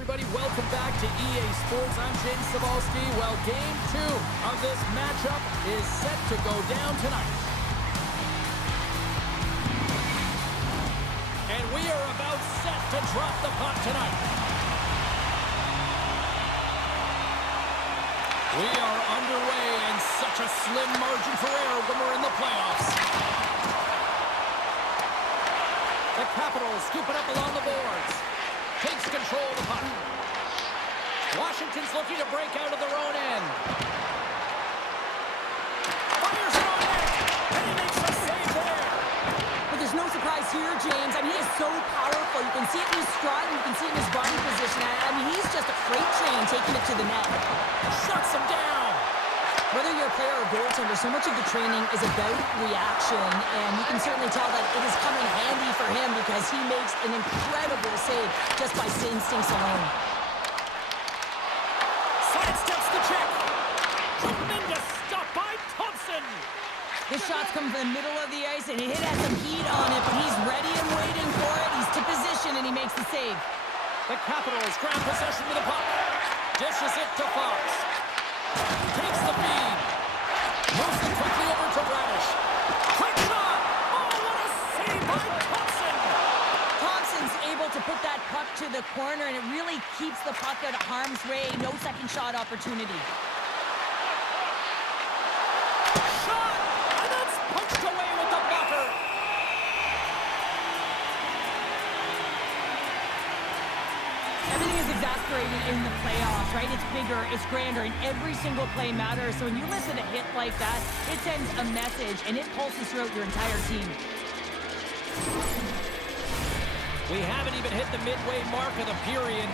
everybody. Welcome back to EA Sports. I'm James Cebulski. Well, Game 2 of this matchup is set to go down tonight. And we are about set to drop the puck tonight. We are underway, and such a slim margin for error when we're in the playoffs. The Capitals scoop it up along the boards. Takes control of the puck. Washington's looking to break out of their own end. Fires it on net, and he makes a save there. But there's no surprise here, James. I mean, he is so powerful. You can see it in his stride, and you can see it in his body position. I mean, he's just a freight train taking it to the net. Shuts him down. Whether you're a player or goaltender, so much of the training is about reaction, and you can certainly tell that it is coming handy for him because he makes an incredible save just by instincts alone. Sidesteps the check. Tremendous stop by Thompson. His shots come from the middle of the ice, and he has some heat on it, but he's ready and waiting for it. He's to position, and he makes the save. The Capitals grab possession with the puck. Dishes it to Fox. Takes the feed. Moves it quickly over to Radish. Quick shot! Oh, what a save by Thompson! Thompson's able to put that puck to the corner, and it really keeps the puck out of harm's way. No second shot opportunity. Shot! And that's punched away with the blocker. Everything is exasperated in the playoffs, right? It's bigger, it's grander, and every single play matters. So when you listen to a hit like that, it sends a message, and it pulses throughout your entire team. We haven't even hit the midway mark of the period.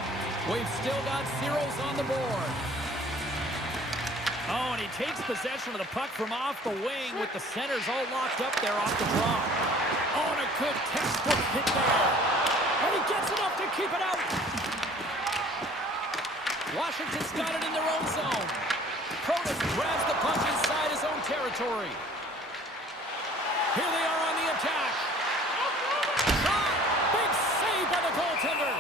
We've still got zeros on the board. Oh, and he takes possession of the puck from off the wing with the centers all locked up there off the draw. Oh, and a good textbook hit there. And he gets enough to keep it out. Washington's got it in their own zone. Protas grabs the puck inside his own territory. Here they are on the attack. Shot! Big save by the goaltender.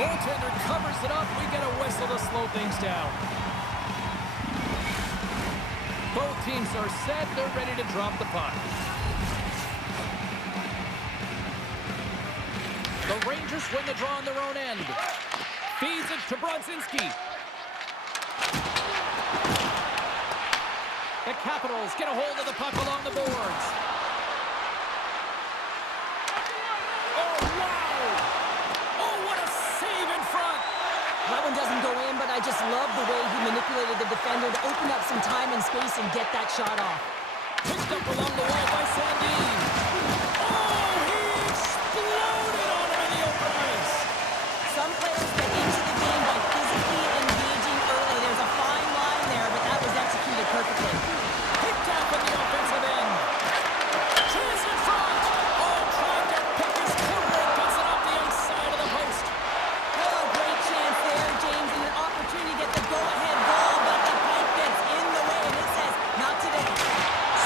Goaltender covers it up. We get a whistle to slow things down. Both teams are set. They're ready to drop the puck. The Rangers win the draw on their own end. Feeds it to Brodzinski. The Capitals get a hold of the puck along the boards. Oh, wow! Oh, what a save in front! That one doesn't go in, but I just love the way he manipulated the defender to open up some time and space and get that shot off. Picked up along the wall by Sandin. Oh, he exploded on him in the open ice. Some players get into the game by physically engaging early. There's a fine line there, but that was executed perfectly. Picked up at the offensive end. Chance in front. Oh, trying to pick his corner and puts it off the outside of the post. Oh, great chance there, James, and an opportunity to get the go-ahead goal, but the puck gets in the way, and it says, not today.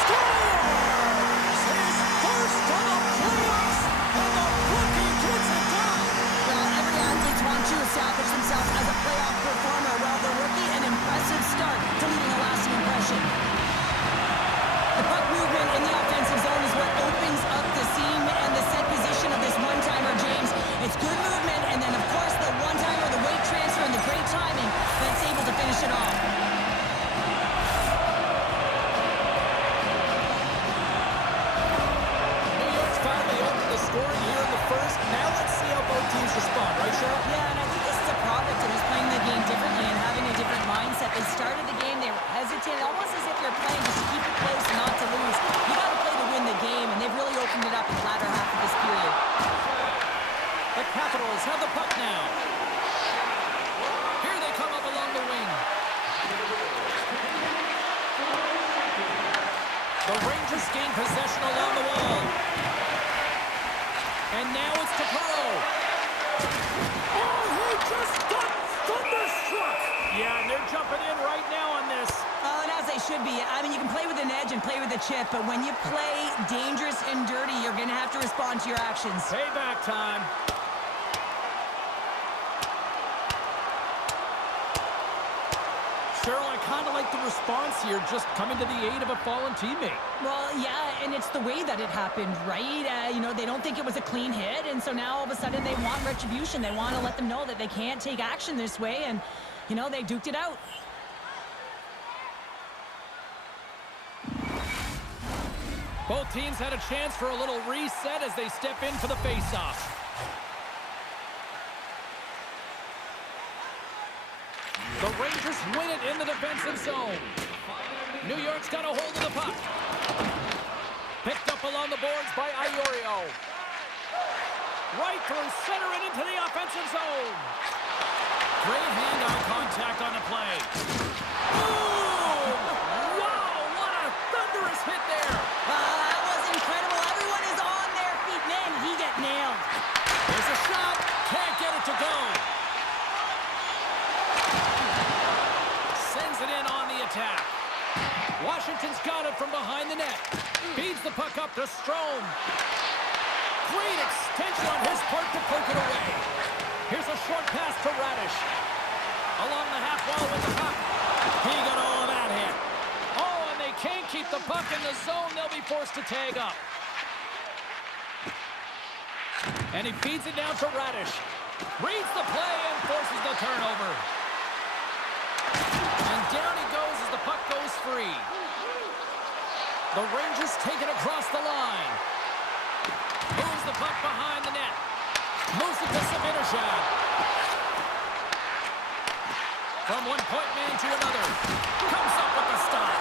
Scores! His first of the playoffs, and the rookie gets it done. Well, every athlete wants to establish themselves as a playoff performer. Well, the rookie, an impressive start to leaving a lasting impression. The puck movement in the offensive zone is what opens up the seam and the set position of this one-timer, James. It's good movement, and then, of course, the one-timer, the weight transfer, and the great timing that's able to finish it off. New York's finally opened the scoring here in the first. Now let's see how both teams respond, right, Cheryl? Yeah, and I think this is a product of just playing the game differently and having a different mindset. They started the game, they were hesitant, almost as if you're playing just to keep it close and not to lose. You got to play to win the game, and they've really opened it up in the latter half of this period. The Capitals have the puck now. Here they come up along the wing. The Rangers gain possession along the wall. And now it's to Perreault. Oh, he just got thunderstruck. Yeah, and they're jumping in right now on this. And as they should be. I mean, you can play with an edge and play with a chip, but when you play dangerous and dirty, you're going to have to respond to your actions. Payback time. kind of like the response here, just coming to the aid of a fallen teammate. Well, yeah, and it's the way that it happened, right? You know, they don't think it was a clean hit, and so now all of a sudden they want retribution. They want to let them know that they can't take action this way, and, you know, they duked it out. Both teams had a chance for a little reset as they step in for the face-off. The Rangers win it in the defensive zone. New York's got a hold of the puck. Picked up along the boards by Iorio. Right through center and into the offensive zone. Great hand-eye contact on the play. Boom! Wow, what a thunderous hit there. That was incredible. Everyone is on their feet. Man, he got nailed. There's a shot. Can't get it to go. Sends it in on the attack. Washington's got it from behind the net. Feeds the puck up to Strome. Great extension on his part to poke it away. Here's a short pass to Radish. Along the half wall with the puck. He got all of that hit. Oh, and they can't keep the puck in the zone. They'll be forced to tag up. And he feeds it down to Radish. Reads the play and forces the turnover. And down he goes as the puck goes free. The Rangers take it across the line. Moves the puck behind the net. Moves it to Sabinishad. From one point man to another. Comes up with the stop.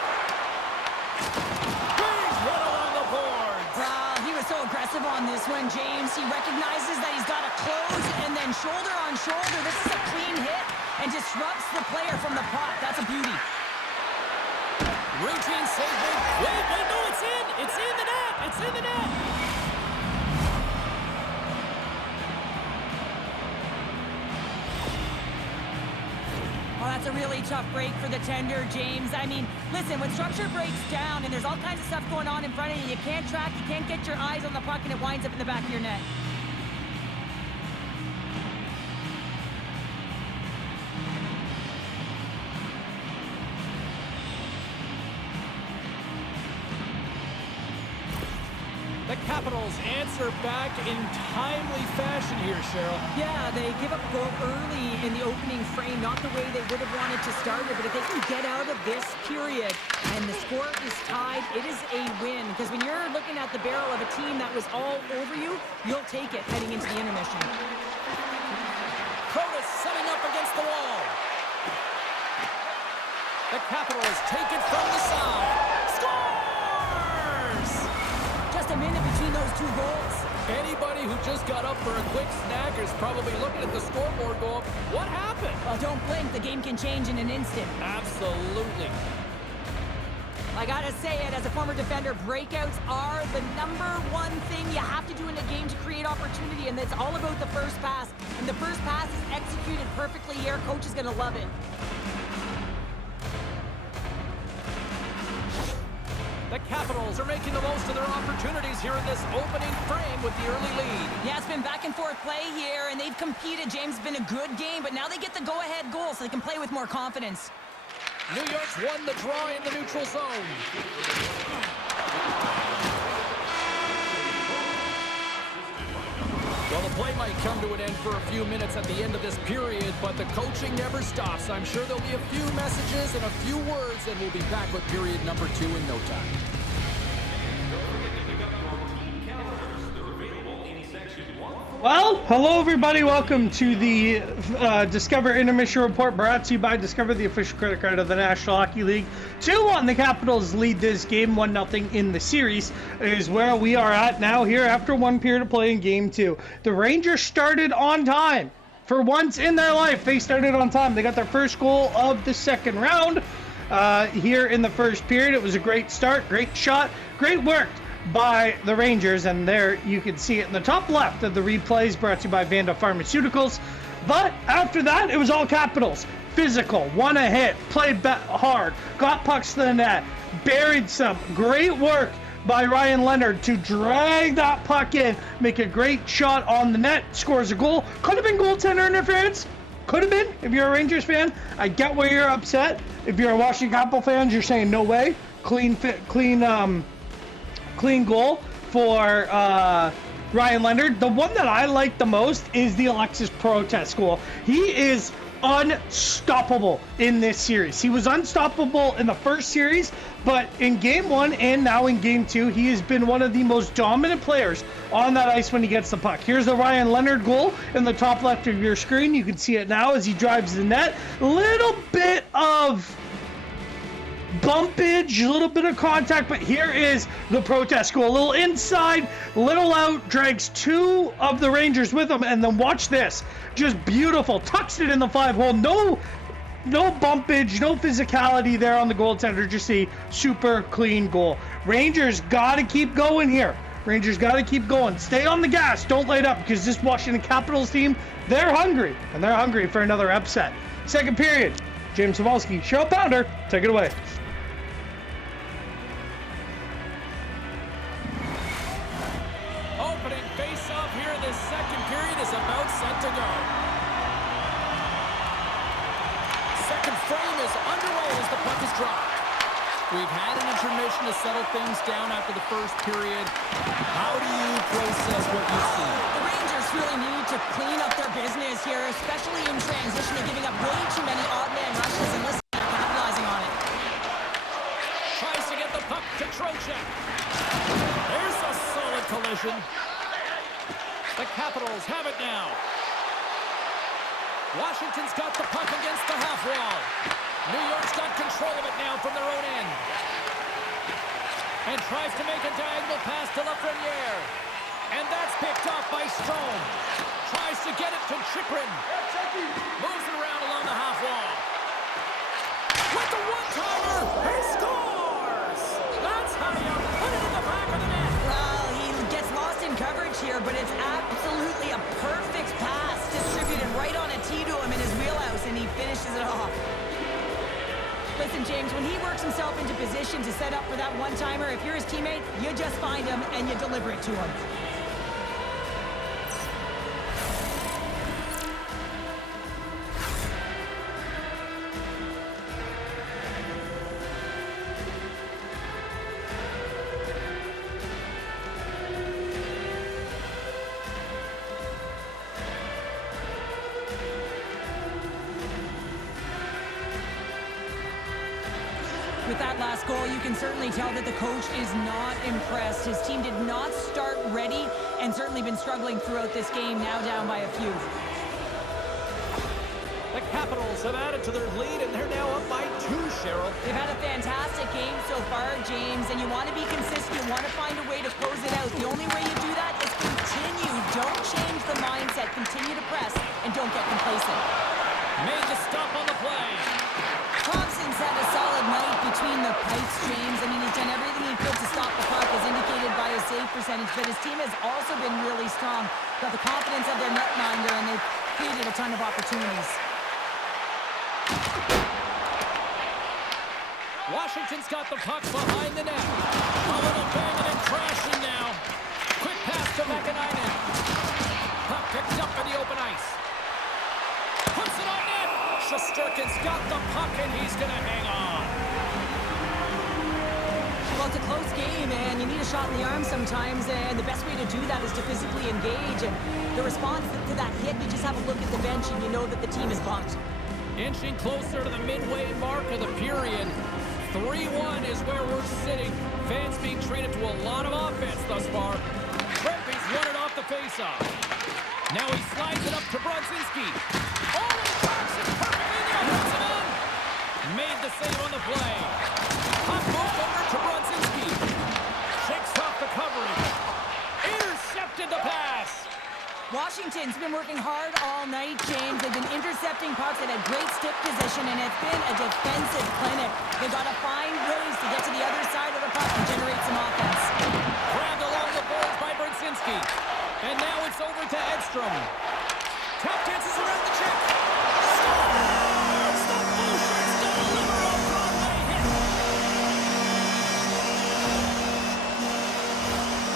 Big hit along the boards. Wow, he was so aggressive on this one, James. He recognizes that he's got to close and then shoulder on shoulder. This is a clean hit and disrupts the player from the puck. That's a beauty. Routine save. Wait, no, it's in. It's in the net. It's in the net. Well, that's a really tough break for the tender, James. I mean, listen, when structure breaks down and there's all kinds of stuff going on in front of you, you can't track, you can't get your eyes on the puck, and it winds up in the back of your net. The Capitals answer back in timely fashion here, Cheryl. Yeah, they give up a goal early in the opening frame, not the way they would have wanted to start it, but if they can get out of this period and the score is tied, it is a win. Because when you're looking at the barrel of a team that was all over you, you'll take it heading into the intermission. Protas setting up against the wall. The Capitals take it from the side. Scores! Just a minute between those two goals. Anybody who just got up for a quick snack is probably looking at the scoreboard going, what happened? Well, don't blink. The game can change in an instant. Absolutely. I gotta say it, as a former defender, breakouts are the #1 thing you have to do in a game to create opportunity, and it's all about the first pass. And the first pass is executed perfectly here. Coach is gonna love it. The Capitals are making the most of their opportunities here in this opening frame with the early lead. Yeah, it's been back and forth play here, and they've competed. James, it's been a good game, but now they get the go-ahead goal so they can play with more confidence. New York's won the draw in the neutral zone. Well, the play might come to an end for a few minutes at the end of this period, but the coaching never stops. I'm sure there'll be a few messages and a few words, and we'll be back with period number 2 in no time. Well, hello everybody. Welcome to the Discover Intermission Report, brought to you by Discover, the official credit card of the National Hockey League. 2-1, the Capitals lead this game, 1-0 in the series, is where we are at now here after one period of play in Game 2. The Rangers started on time. For once in their life, they started on time. They got their first goal of the second round here in the first period. It was a great start, great shot, great work by the Rangers, and there you can see it in the top left of the replays, brought to you by Vanda Pharmaceuticals. But after that, it was all Capitals. Physical, won a hit, played hard, got pucks to the net, buried some. Great work by Ryan Leonard to drag that puck in, make a great shot on the net, scores a goal. Could have been goaltender interference. Could have been if you're a Rangers fan. I get where you're upset. If you're a Washington Capital fans, you're saying no way. Clean goal for Ryan Leonard. The one that I like the most is the Alexis Protest goal. He is unstoppable in this series. He was unstoppable in the first series, but in game 1 and now in game 2, he has been one of the most dominant players on that ice when he gets the puck. Here's the Ryan Leonard goal in the top left of your screen. You can see it now as he drives the net. Little bit of bumpage, a little bit of contact, but here is the Protest goal. A little inside, little out, drags 2 of the Rangers with him, and then watch this. Just beautiful. Tucks it in the 5-hole. No bumpage, no physicality there on the goaltender. Just a super clean goal. Rangers got to keep going here. Rangers got to keep going. Stay on the gas. Don't light up, because this Washington Capitals team, they're hungry, and they're hungry for another upset. Second period. James Savalsky, Cheryl Pounder, take it away. Opening face-off here in this second period is about set to go. Second frame is underway as the puck is dropped. We've had an intermission to settle things down after the first period. How do you process what you've seen? The Rangers really need to clean up their business here, especially in transition. They're giving up way too many odd man rushes and listen, they're capitalizing on it. Tries to get the puck to Trocheck. There's a solid collision. The Capitals have it now. Washington's got the puck against the half wall. New York's got control of it now from their own end. And tries to make a diagonal pass to Lafreniere. And that's picked off by Strome. Tries to get it to Chikrin. Moves it around along the half wall. With the one-timer, he scores! That's how you put it in the back of the net. Well, he gets lost in coverage here, but it's absolutely a perfect pass distributed right on a tee to him in his wheelhouse, and he finishes it off. Listen, James, when he works himself into position to set up for that one-timer, if you're his teammate, you just find him and you deliver it to him. With that last goal, you can certainly tell that the coach is not impressed. His team did not start ready and certainly been struggling throughout this game, now down by a few. The Capitals have added to their lead, and they're now up by 2, Cheryl. They've had a fantastic game so far, James, and you want to be consistent. You want to find a way to close it out. The only way you do that is continue. Don't change the mindset. Continue to press, and don't get complacent. Made the stop on the play. Thompson's had a solid night between the pipes, James. I mean, he's done everything he could to stop the puck, as indicated by his save percentage, but his team has also been really strong. Got the confidence of their netminder, and they've created a ton of opportunities. Washington's got the puck behind the net. A little banging and crashing now. Quick pass to Mäkinen. Puck picked up in the open ice. Puts it on net. Shesterkin's got the puck, and he's going to hang on. Well, it's a close game, and you need a shot in the arm sometimes, and the best way to do that is to physically engage. And the response to that hit, you just have a look at the bench, and you know that the team is bumped. Inching closer to the midway mark of the period. 3-1 is where we're sitting. Fans being treated to a lot of offense thus far. Prempy's won it off the faceoff. Now he slides it up to Brodzinski. Oh, he parks it perfectly in the offensive end. Made the save on the play. Puck moved over to Brodzinski. Shakes off the coverage. Intercepted the pass. Washington's been working hard all night, James. They've been intercepting pucks that had great stick position, and it's been a defensive clinic. They've got to find ways to get to the other side of the puck and generate some offense. Grabbed along the boards by Brodzinski. And now it's over to Edstrom. Tap dances around the check. Scores! The Oceans deliver a Broadway hit.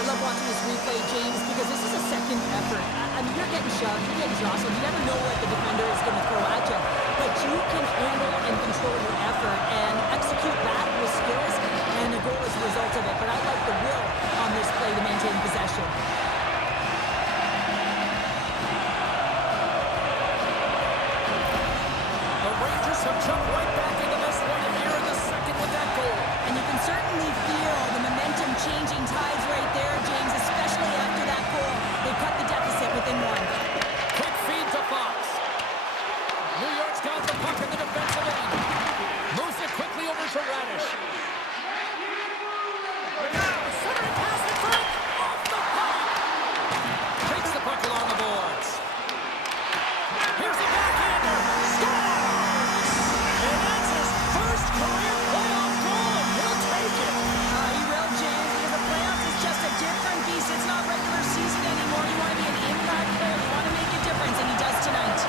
Look, watching this replay, James, because this is a second effort. I mean, you're getting shoved, you're getting jostled. You never know what the defender is going to throw at you. But you can handle and control your effort and execute that with skills, and the goal is the result of it. But I like the will on this play to maintain possession. The Rangers have jumped right back into this one here in the second with that goal. And you can certainly feel the momentum changing tides right there, James, especially after that goal. They cut the deficit within one. Quick feed to Fox. New York's got the puck in the defensive end. Moves it quickly over to Radish. Centering pass in front. Off the puck. Takes the puck along the boards. Here's the backhander. Scores! And that's his first career playoff goal, and he'll take it. You will, James, because the playoffs is just a different beast. It's not regular season anymore. You want to be an impact player. You want to make a difference, and he does tonight.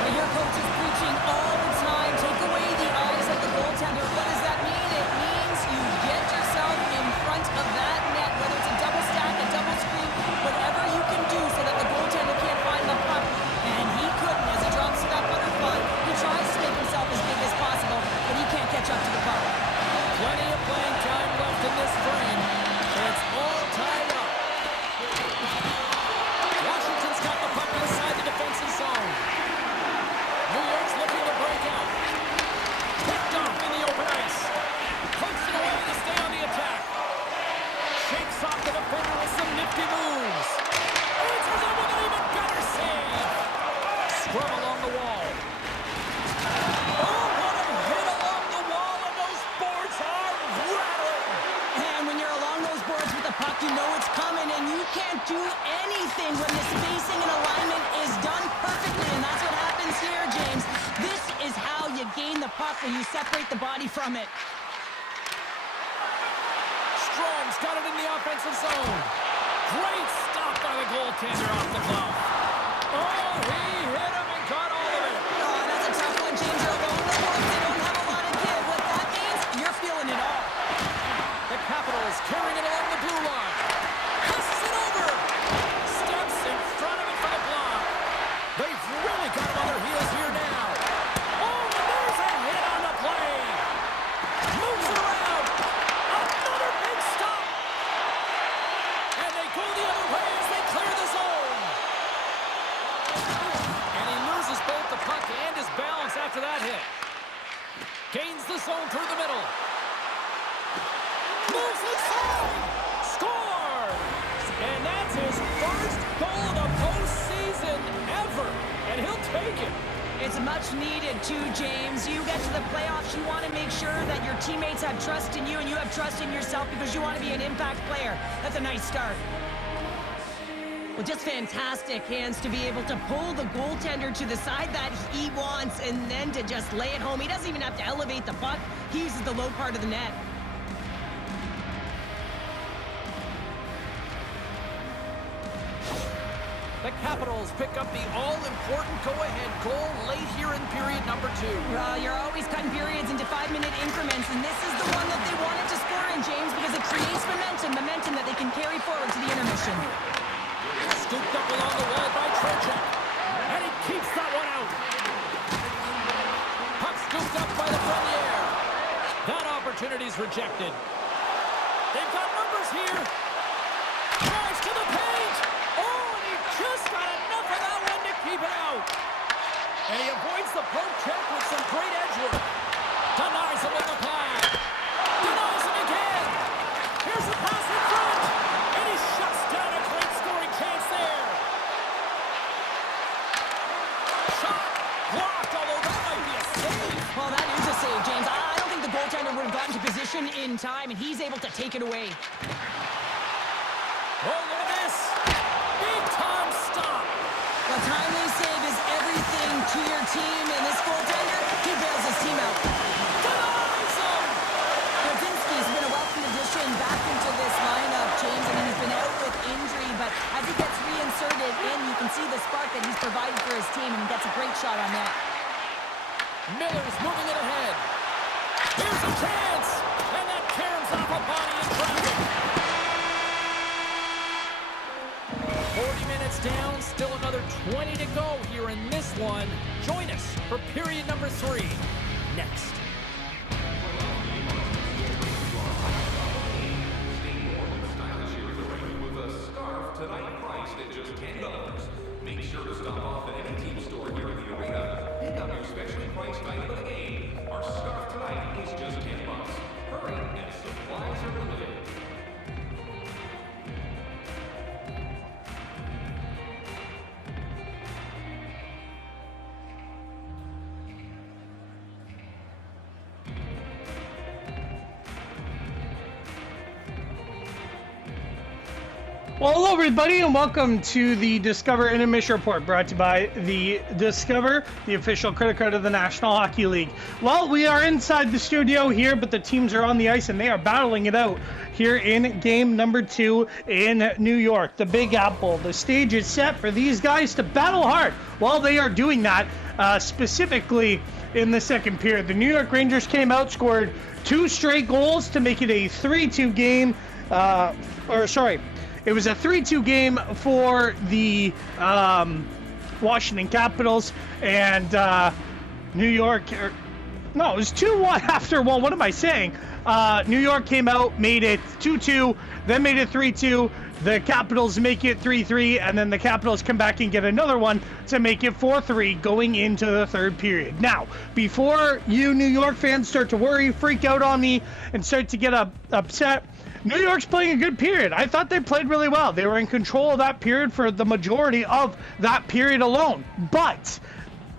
But your coach is preaching all the time. Take away the eyes of the goaltender. What does that mean? It means you get yourself in front of that net, whether it's a double stack, a double screen, whatever you can do so that the goaltender can't find the puck. And he couldn't as he drops to that butterfly. He tries to make himself as big as possible, but he can't catch up to the puck. Plenty of playing time left in this frame. It's all tied up. Washington's got the puck inside the defensive zone. New York's looking to break out. Picked off in the open ice. Puts it away to stay on the attack. Shakes off the defender with some nifty moves. Answers it with an even better save. Scrum along the wall. Oh, what a hit along the wall, and those boards are rattling. And when you're along those boards with the puck, you know it's coming, and you can't do anything when the spacing and alignment is done perfectly, and that's what happens here, James. This is how you gain the puck when you separate the body from it. Strom's got it in the offensive zone. Great stop by the goaltender off the glove. Oh, he hit him and got all of it. Oh, that's a tough one, James. You're alone the boards. They don't have a lot of give. What that means, you're feeling it all. The Capitals carrying it along the blue line. Passes it over. Steps in front of it for the block. They've really got him on their heels here now. Oh, and there's a hit on the play. Moves it around. Another big stop. And they go the other way as they clear the zone. And he loses both the puck and his balance after that hit. Gains the zone through the middle. Moves inside. Scores. And that's his first goal of the postseason ever. And he'll take it. It's much needed too, James. You get to the playoffs, you want to make sure that your teammates have trust in you and you have trust in yourself because you want to be an impact player. That's a nice start. Well, just fantastic hands to be able to pull the goaltender to the side that he wants and then to just lay it home. He doesn't even have to elevate the puck. He uses the low part of the net. The Capitals pick up the all-important go-ahead goal late here in period number 2. You're always cutting periods into 5-minute increments, and this is the one that they wanted to score in, James, because it creates momentum that they can carry forward to the intermission. Scooped up along the wall by Trocheck, and he keeps that one out. Puck scooped up by the Frenier. That opportunity's rejected. They've got numbers here. Drives to the paint. Oh, and he just got enough of that one to keep it out. And he avoids the poke check with some great edge work. Denies him with the pad. Denies him again. Here's a pass in front. And he shuts down a great scoring chance there. Shot blocked, although that might be a save. Well, that is a save, James. I don't think the goaltender would have gotten to position in time, and he's able to take it away. Oh, look at this. Big time stop. A timely save is everything to your team, and this goaltender, he bails his team out. Denies him. Godzinski's been a welcome addition back into this lineup, James. I mean, he's been out with injury, but as he gets reinserted in, you can see the spark that he's provided for his team, and he gets a great shot on net. Miller's moving it ahead. Here's a chance. And that caroms off a body in traffic. down, still another 20 to go here in this one. Join us for period number 3 next. Tonight priced at just $10. Make sure to stop off at any team store here in the arena. Pick up your specially priced item of the game. Our scarf tonight is just $10. Hurry, and supplies are limited. Well, hello everybody, and welcome to the Discover Intermission Report, brought to you by the Discover, the official credit card of the National Hockey League. Well, we are inside the studio here, but the teams are on the ice and they are battling it out here in game number 2 in New York, the Big Apple. The stage is set for these guys to battle hard. While they are doing that, specifically in the second period, the New York Rangers came out, scored 2 straight goals to make it a 3-2 game, it was a 3-2 game for the Washington Capitals, and New York, it was 2-1 after one. What am I saying? New York came out, made it 2-2, then made it 3-2. The Capitals make it 3-3, and then the Capitals come back and get another one to make it 4-3 going into the third period. Now, before you New York fans start to worry, freak out on me, and start to get upset, New York's playing a good period. I thought they played really well. They were in control of that period for the majority of that period alone. But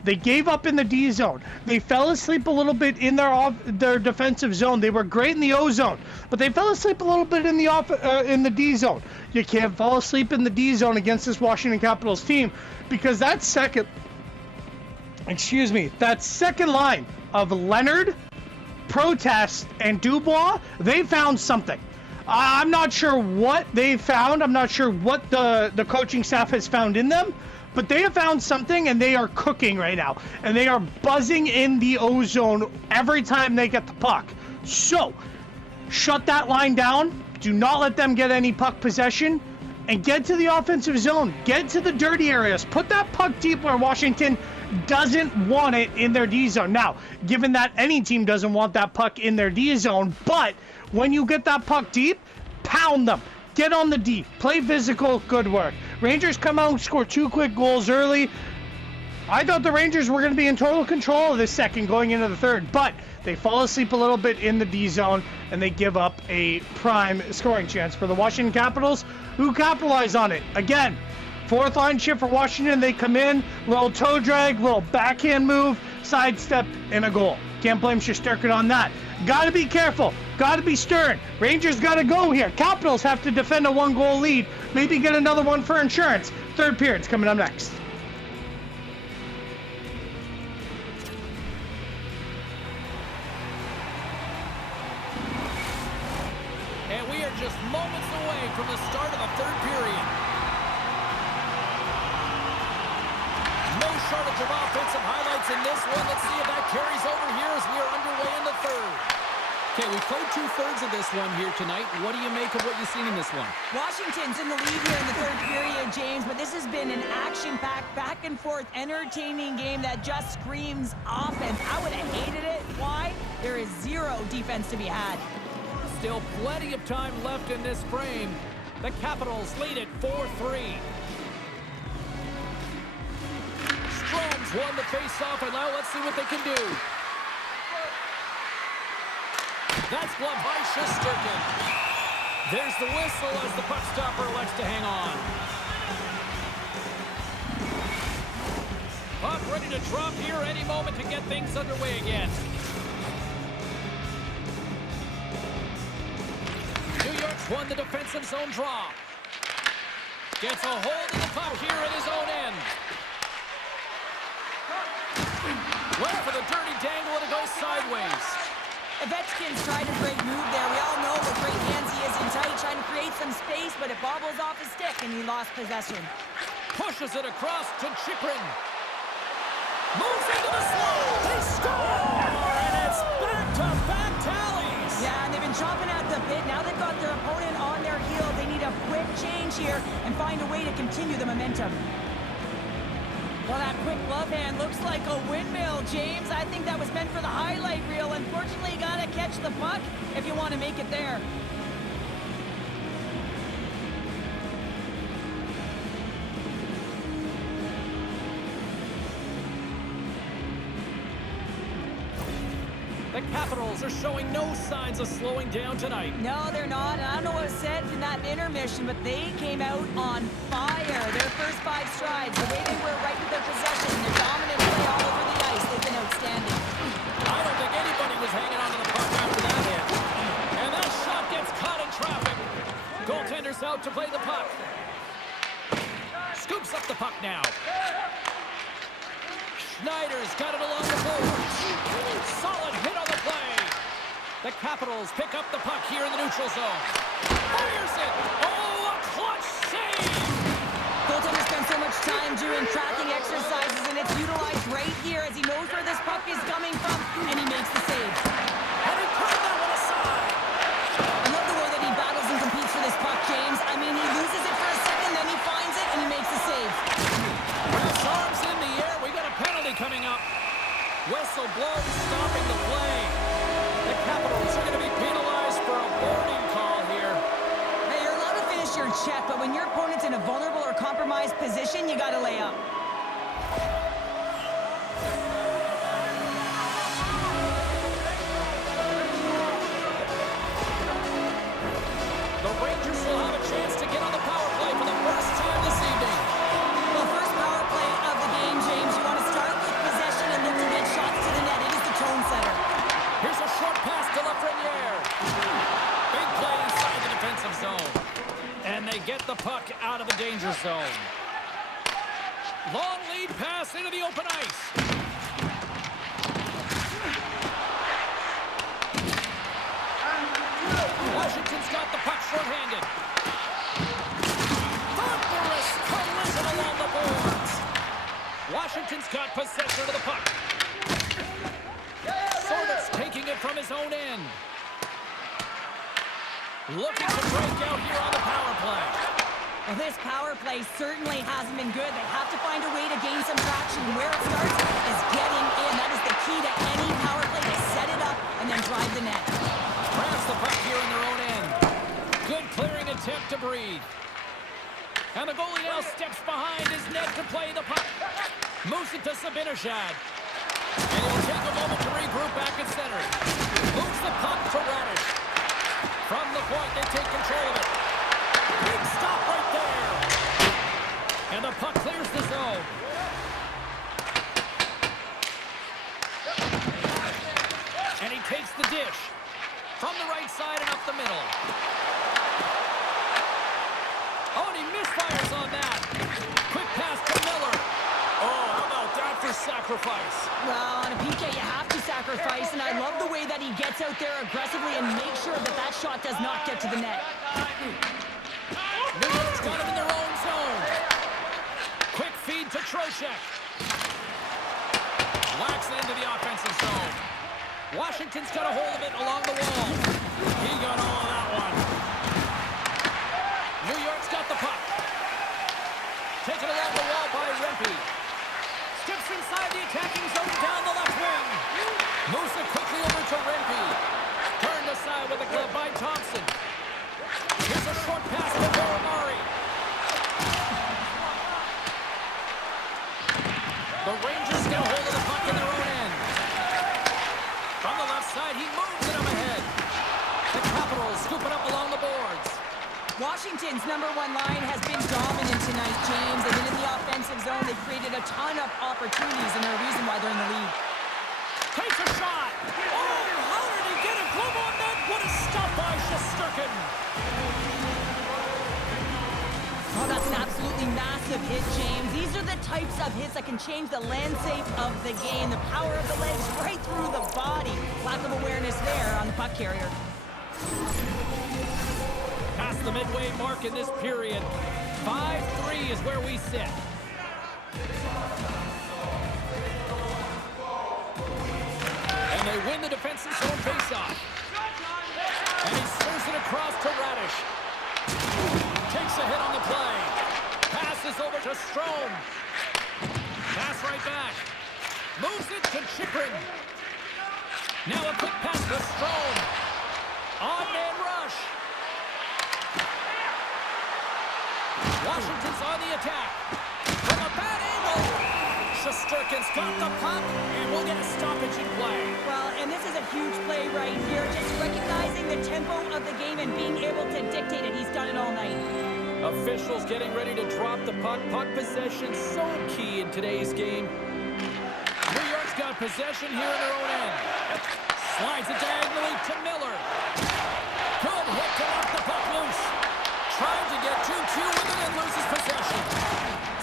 they gave up in the D zone. They fell asleep a little bit in their defensive zone. They were great in the O zone, but they fell asleep a little bit in the D zone. You can't fall asleep in the D zone against this Washington Capitals team, because that second line of Leonard, Protest, and Dubois, they found something. I'm not sure what they found. I'm not sure what the coaching staff has found in them, but they have found something, and they are cooking right now. And they are buzzing in the O-zone every time they get the puck. So, shut that line down. Do not let them get any puck possession. And get to the offensive zone. Get to the dirty areas. Put that puck deep where Washington doesn't want it in their D zone. Now, given that any team doesn't want that puck in their D zone, but when you get that puck deep, pound them. Get on the D. Play physical. Good work. Rangers come out and score 2 quick goals early. I thought the Rangers were going to be in total control of this second going into the third, but they fall asleep a little bit in the D zone, and they give up a prime scoring chance for the Washington Capitals, who capitalize on it. Again, fourth line shift for Washington. They come in, little toe drag, little backhand move, sidestep, and a goal. Can't blame Shesterkin on that. Got to be careful. Got to be stern. Rangers got to go here. Capitals have to defend a 1-goal lead. Maybe get another one for insurance. Third period's coming up next. And we are just moments away from the start of the third period. No shortage of offensive highlights in this one. Let's see if that carries over here as we are underway in the third. Okay, we played 2/3 of this one here tonight. What do you make of what you've seen in this one? Washington's in the lead here in the third period, James, but this has been an action-packed, back-and-forth, entertaining game that just screams offense. I would have hated it. Why? There is zero defense to be had. Still plenty of time left in this frame. The Capitals lead it 4-3. Strom's won the face-off, and now let's see what they can do. That's blocked by Shesterkin. There's the whistle as the puck stopper elects to hang on. Puck ready to drop here any moment to get things underway again. New York's won the defensive zone draw. Gets a hold of the puck here at his own end. Went for the dirty dangle, and it goes sideways. Ovechkin's tried a great move there. We all know what great hands he is in tight, trying to create some space, but it bobbles off his stick, and he lost possession. Pushes it across to Chychrun. Moves into the slot. They score! And it's back-to-back tallies. Yeah, and they've been chopping at the bit. Now they've got their opponent on their heels. They need a quick change change here and find a way to continue the momentum. Well, that quick glove hand looks like a windmill, James. I think that was meant for the highlight reel. Unfortunately, you gotta catch the puck if you want to make it there. The Capitals are showing no signs of slowing down tonight. No, they're not. And I don't know what was said in that intermission, but they came out on fire. Their first 5 strides, the way they were right with their possession, their dominant play all over the ice, they've been outstanding. I don't think anybody was hanging on to the puck after that hit. And that shot gets caught in traffic. Goaltender's out to play the puck. Scoops up the puck now. Schneider's got it along the boards. Solid hit on the play. The Capitals pick up the puck here in the neutral zone. Fires it. Oh, a clutch save. Goaltender spends so much time doing tracking exercises, and it's utilized right here as he knows where this puck is coming from, and he makes the save. And he put that one aside. I love the way that he battles and competes for this puck, James. I mean, he loses it for a second, then he finds it, and he makes the save. Ref's arms in the air. We got a penalty coming up. Whistle blows, stopping the play. The Capitals are going to be penalized for a boarding call here. Hey, you're allowed to finish your check, but when your opponent's in a vulnerable or compromised position, you got to lay up. The Rangers will have a chance to get on the power play for the first time this evening. Well, first power play of the game, James. You want to start with possession and look to get shots to the net. It is the tone setter. Here's a short pass to Lafreniere. Big play inside the defensive zone. And they get the puck out of the danger zone. Long lead pass into the open ice. Washington's got the puck short-handed. Thunderous collision along the boards. Washington's got possession of the puck. Sordas taking it from his own end. Looking to break out here on the power play. Well, this power play certainly hasn't been good. They have to find a way to gain some traction. Where it starts is getting in. That is the key to any power play, to set it up and then drive the net. Grabs the puck here in their own end. Good clearing attempt to breathe. And the goalie now steps behind his net to play the puck. Moves it to Sabinashad. And he'll take a moment to regroup back at center. Moves the puck to Radish. From the point, they take control of it. Big stop right there. And the puck clears the zone. And he takes the dish. From the right side and up the middle. Oh, and he misfires on that. Quick pass to Miller. Oh, how about that for sacrifice? Well, on a PK, you have to sacrifice, and I love the way that he gets out there aggressively and makes sure that that shot does not get to the net. New York's got him in their own zone. Quick feed to Trocheck. Whacks it into the offensive zone. Washington's got a hold of it along the wall. He got all of that one. New York's got the puck. Taken along the wall by Rempe. Steps inside the attacking zone down the left wing. Moves it quickly over to Rempe. Turned aside with a glove by Thompson. Here's a short pass to Borimari. The Rangers get a hold of the puck in their own end. From the left side, he moves it up ahead. The Capitals scoop it up along the boards. Washington's number 1 line has been dominant tonight, James. They've been in the offensive zone. They've created a ton of opportunities, and they're a reason why they're in the lead. Takes a shot. Oh, how did he get a glove on that? What a stop by Shesterkin. Oh, that's an absolutely massive hit, James. These are the types of hits that can change the landscape of the game. The power of the legs right through the body. Lack of awareness there on the puck carrier. Past the midway mark in this period. 5-3 is where we sit. And they win the defensive zone faceoff. And he serves it across to Radish. Takes a ahead on the play. Passes over to Strome. Pass right back. Moves it to Chikrin. Now a quick pass to Strome. On-man rush. Washington's on the attack. From a bad angle. Shesterkin's got the puck, and we'll get a stoppage in play. Well, and this is a huge play right here. Just recognizing the tempo of the game and being able to dictate it. He's done it all night. Officials getting ready to drop the puck. Puck possession so key in today's game. New York's got possession here in their own end. Slides it diagonally to Miller. Good hit to knock the puck loose. Trying to get 2Q with it and loses possession.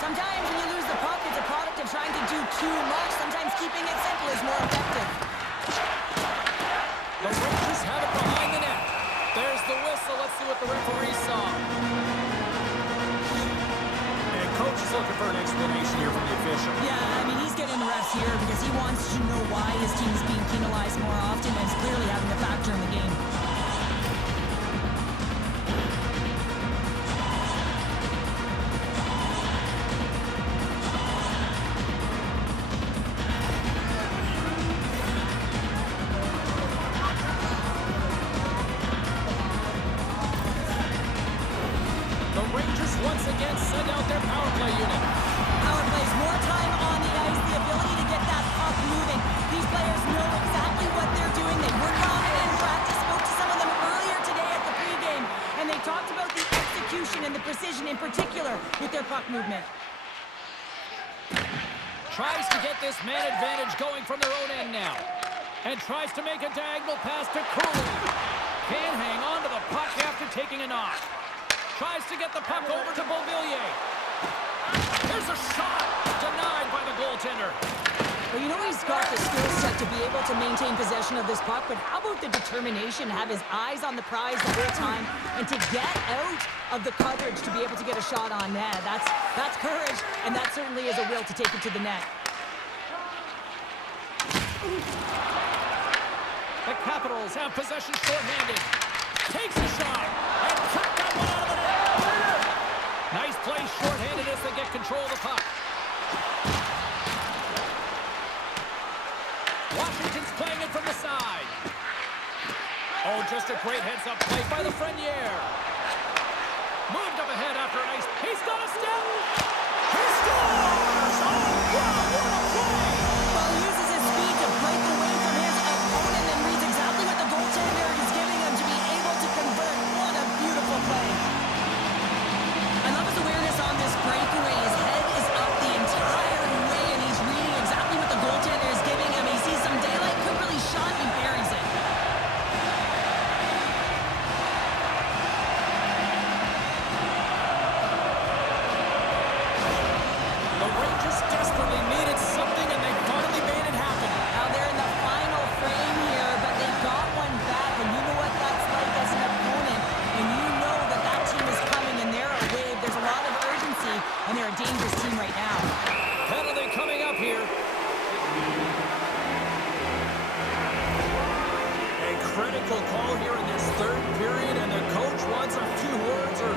Sometimes when you lose the puck, it's a product of trying to do too much. Sometimes keeping it simple is more effective. The Rangers have it behind the net. There's the whistle. Let's see what the referee saw. And coach is looking for an explanation here from the official. Yeah, I mean, he's getting the refs here because he wants to know why his team is being penalized more often, and it's clearly having a factor in the game. The Rangers once again send out their power play unit. Power plays more time on the ice, the ability to get that puck moving. These players know exactly what they're doing. They work on it in practice. Spoke to some of them earlier today at the pregame, and they talked about the execution and the precision in particular with their puck movement. Tries to get this man advantage going from their own end now. And tries to make a diagonal pass to Cooley. Can't hang on to the puck after taking a knock. Tries to get the puck over to Beauvillier. Here's a shot. Denied by the goaltender. Well, you know he's got the skill set to be able to maintain possession of this puck, but how about the determination, have his eyes on the prize the whole time, and to get out of the coverage to be able to get a shot on net. That's courage, and that certainly is a will to take it to the net. The Capitals have possession shorthanded. Takes a shot and cut that one out of the net. Nice play shorthanded as they get control of the puck. Washington's playing it from the side. Oh, just a great heads-up play by the Frenier. Moved up ahead after a nice... He's got a step! He scores! Oh, wow, what a play! Well, he uses his speed to break away from his opponent and reads exactly what the goaltender is giving him to be able to convert. What a beautiful play. I love his awareness on this breakaway. His head is up the entire way, and he's reading exactly what the goaltender is giving him. He sees some daylight, quickly shot, and buries it. The Rangers desperately needed something, and they finally made it happen. Now they're in the final frame here, but they got one back, and you know what that's like as an opponent, and you know that that team is coming, and they're a wave. There's a lot of urgency, and they're a dangerous team right now. Penalty coming up here. A critical call here in this third period, and the coach wants a few words or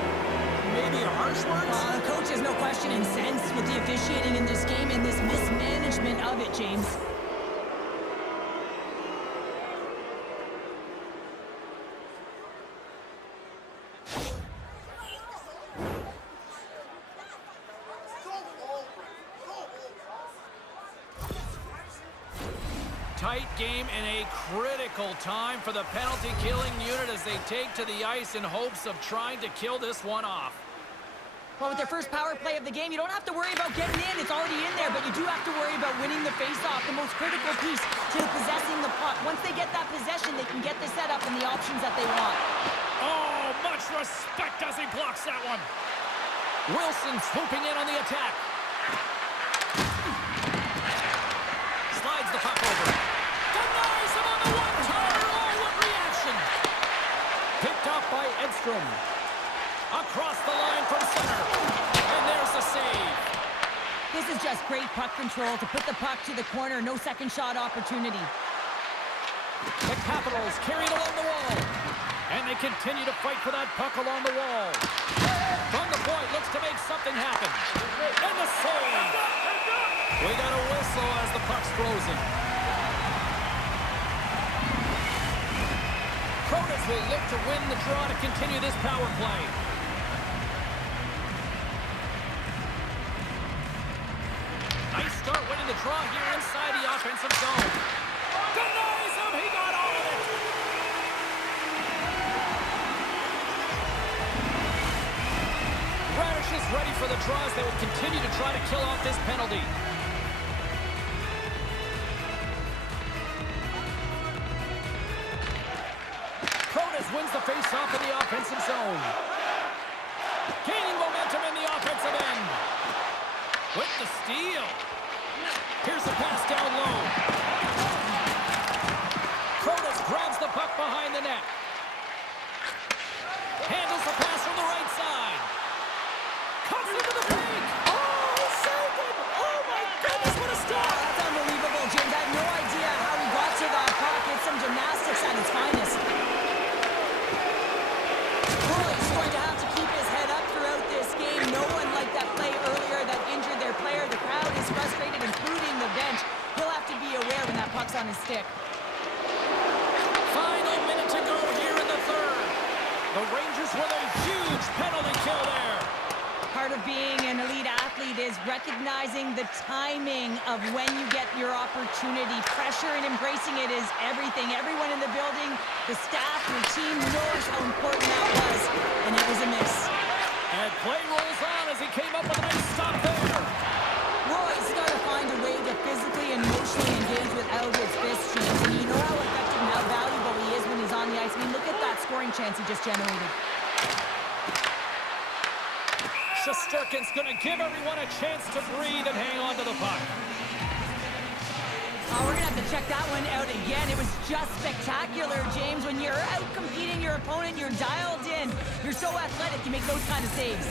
maybe harsh words. The coach has no question incensed with the officiating in this game and this mismanagement of it, James. Tight game and a critical time for the penalty-killing unit as they take to the ice in hopes of trying to kill this one off. Well, with their first power play of the game, you don't have to worry about getting in. It's already in there, but you do have to worry about winning the face-off, the most critical piece to possessing the puck. Once they get that possession, they can get the setup and the options that they want. Oh, much respect as he blocks that one. Wilson swooping in on the attack. Slides the puck over. Denies him on the one-timer. Oh, what reaction. Picked off by Edstrom. Across the line from center. And there's the save. This is just great puck control to put the puck to the corner. No second shot opportunity. The Capitals carried along the wall. And they continue to fight for that puck along the wall. From the puck's frozen. Protas will look to win the draw to continue this power play. Nice start winning the draw here inside the offensive zone. Denies him. He got all of it. Radish is ready for the draws. They will continue to try to kill off this penalty. Protas wins the face-off in the offensive zone. Gaining momentum in the offensive end. With the steal. Here's the pass down low. Protas grabs the puck behind the net. Handles the pass from the right side. Cuts into the paint. Oh, saved it. Oh, my goodness, what a stop. That's unbelievable, James. I have no idea how he got to that puck. It's some gymnastics at its finest. He's going to have to keep his head up throughout this game. No one like that play earlier that injured their player. The crowd is frustrated, including the bench. He'll have to be aware when that puck's on his stick. Final minute to go here in the third. The Rangers with a huge penalty kill there. Part of being an elite athlete is recognizing the timing of when you get your opportunity. Pressure and embracing it is everything. Everyone in the building, the staff, your team knows how important that was, and it was a miss. And play rolls on as he came up with a nice stop there. Roy's got to find a way to physically and emotionally engage with Albert's fist, James. And you know how effective and how valuable he is when he's on the ice. I mean, look at that scoring chance he just generated. Shesterkin's going to give everyone a chance to breathe and hang on to the puck. Oh, we're going to have to check that one out again. It was just spectacular, James. When you're out competing your opponent, you're dialed in. You're so athletic, you make those kind of saves.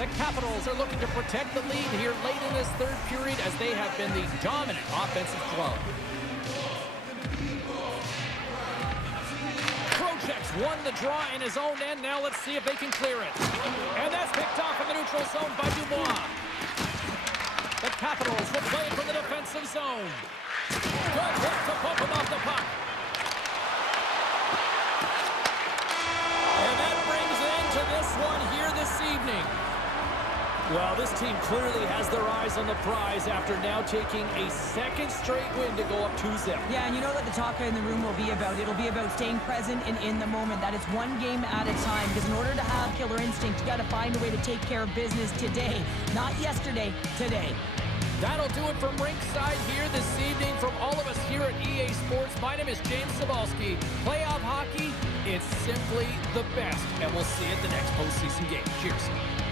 The Capitals are looking to protect the lead here late in this third period as they have been the dominant offensive club. Projects won the draw in his own end. Now let's see if they can clear it. And that's picked off in the neutral zone by Dubois. The Capitals will play it from the defensive zone. Good hit to poke him off the puck. And that brings an end to this one here this evening. Well, this team clearly has their eyes on the prize after now taking a second straight win to go up 2-0. Yeah, and you know what the talk in the room will be about. It'll be about staying present and in the moment. That is one game at a time. Because in order to have killer instinct, you got to find a way to take care of business today. Not yesterday, today. That'll do it from Rinkside here this evening. From all of us here at EA Sports, my name is James Cebulski. Playoff hockey, it's simply the best. And we'll see you at the next postseason game. Cheers.